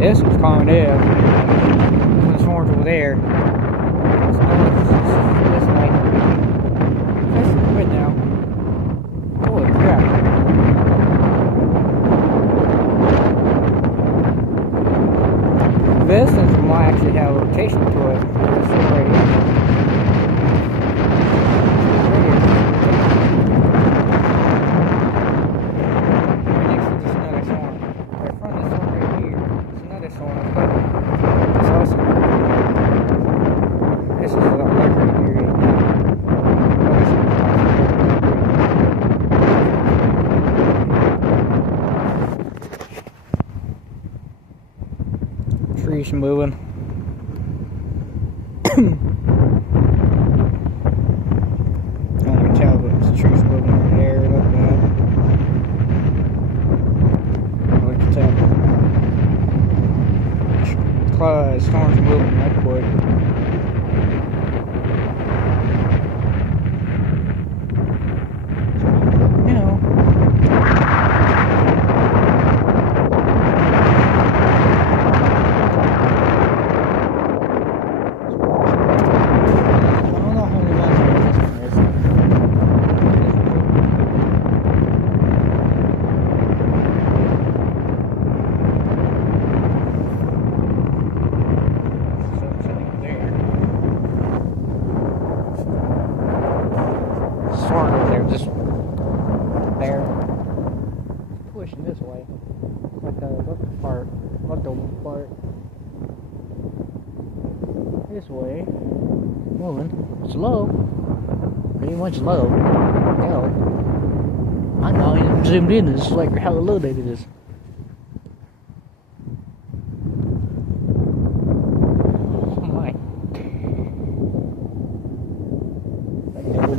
This was calming down. The storms over there. So this night. This is good now. Holy crap. This is might actually have a rotation to it. This is right here. Trees moving. I don't even tell, but the trees moving over there. Look at that. I can tell. Storms moving that quick. Storm over there, just there, pushing this way, like the left part, this way, moving, slow, pretty much low. Hell, I'm not even zoomed in, it's like how low that it is.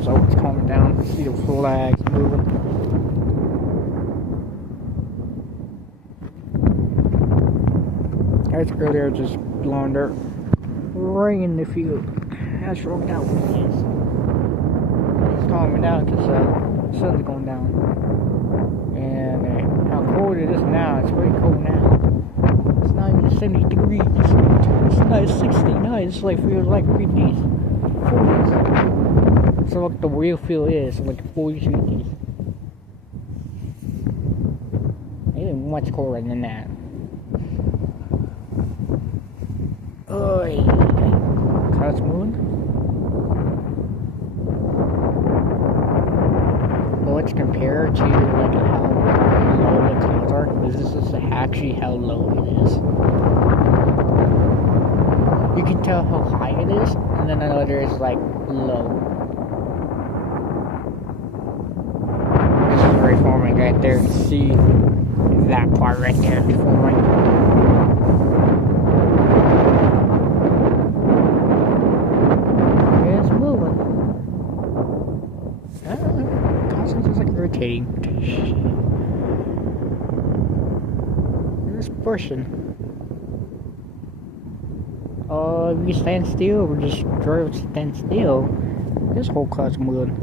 So it's calming down. See the flags moving. That's earlier just blowing dirt right in the field. That's rolling down. It's calming down because the sun's going down. And how cold it is now, it's very cold now. It's not even 70 degrees. It's not 69. It's like feels like 50s, 40s. So what the real feel is, like 40s, 50s. Even much colder than that. Oi. Clouds moving. Well, let's compare to like how low the clouds are. This is actually how low it is. You can tell how high it is, and then another is like low. Forming right there. See that part right there forming. It's moving. Constantly just like rotating. It's pushing. If you stand still or just drive stand still, this whole cloud's moving.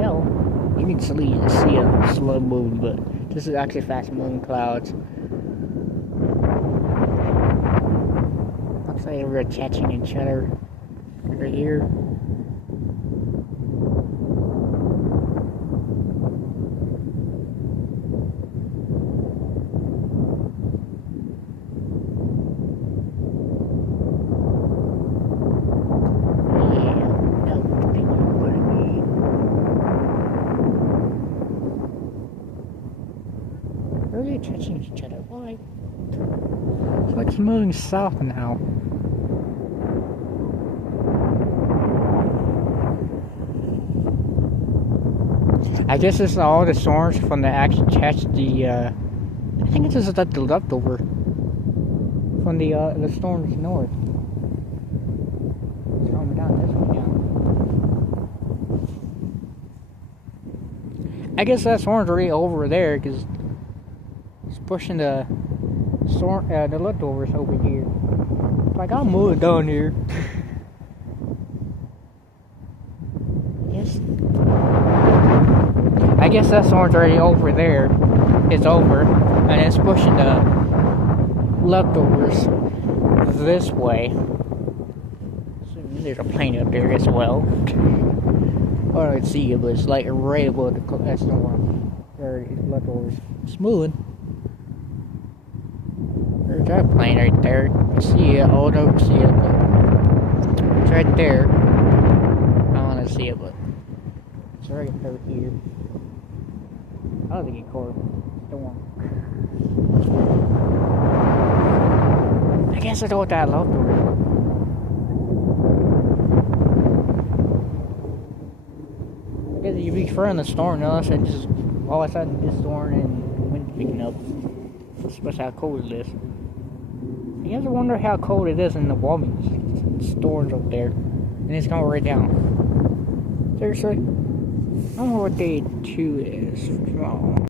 Hell. You can see a slow move, but this is actually fast moving clouds. Looks like we're catching each other right here. Really touching each other. Why? It's like it's moving south now. I guess this is all the storms from the actually catch the. I think it's just the leftover from the storms north. It's coming down this way now. I guess that storm's already over there because. Pushing the storm, the leftovers over here. It's like I'm moving down here. Yes. I guess that storm's already over there. It's over, and it's pushing the leftovers this way. There's a plane up there as well. Oh, I can see it, but it's like right above the storm. There, leftovers. Smooth. There's that plane right there. You see it. Oh, don't see it, but it's right there. I don't want to see it, but it's right over here. I don't think it caught the storm. I guess I don't that leftover. I guess you reach further in the storm, unless it just all of a sudden this storm and wind picking up. Especially how cold it is. You guys wonder how cold it is in the warming storms up there. And it's going right down. Seriously? I don't know what day 2 is. Oh.